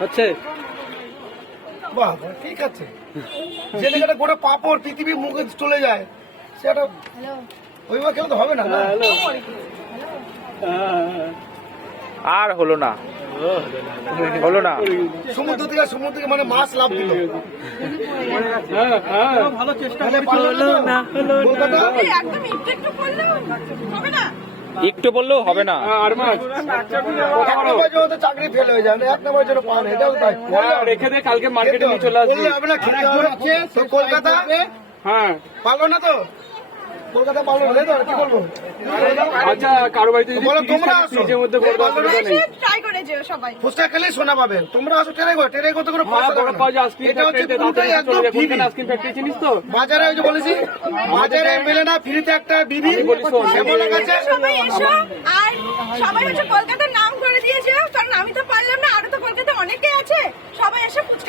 হচ্ছে বাহ ঠিক আছে। যে জায়গাটা গোটা পাপড় পৃথিবীর মুখে চলে যায় সেটা ওইভাবে কেউ তো হবে না। আর হলো না, হলো না। সমুদ্র থেকে মানে মাছ লাভ দিল। ভালো চেষ্টা হলো না, কলকাতা একদম একটু করলেও হবে না। একটু বললেও হবে না। আর মাছ এক নম্বর জন্য তো চাকরি ফেল হয়ে যায় না, এক নম্বর জন্য পান এটাও তাই। রেখে দে, কালকে মার্কেটে নিয়ে চলে আসবি। বললে হবে না, খেতে হচ্ছে তো কলকাতা হ্যাঁ পারলো না তো, কলকাতা পারলো না তো আর কি বলবো। আচ্ছা, কারো বাড়িতে যদি বলো 30 তোমরা টাকা আসো। ফ্রিজের মধ্যে করবো অসুবিধা নেই। ট্রাই করে যেও সবাই। ফুচকা খেলে শোনা পাবে, তোমরা আসো ট্রেনে করতে কোনো হ্যাঁ, পয়সা বড় লাগে না। পাওয়া যায় আইসক্রিম এটা হচ্ছে ফ্যাক্টরিতে, পুরোটাই একদম চলে যায়। ফ্রি। কোনখানে আইসক্রিম ফ্যাক্টরি চিনিস তো? বাজারে ওই যে বলেছি বাজারে মেলে না ফ্রিতে একটা বিবি আমি বলি শোন, শ্যামলা গাছে সবাই এসো আর সবাই হচ্ছে কলকাতার নাম করে দিয়েছে, কারণ আমি তো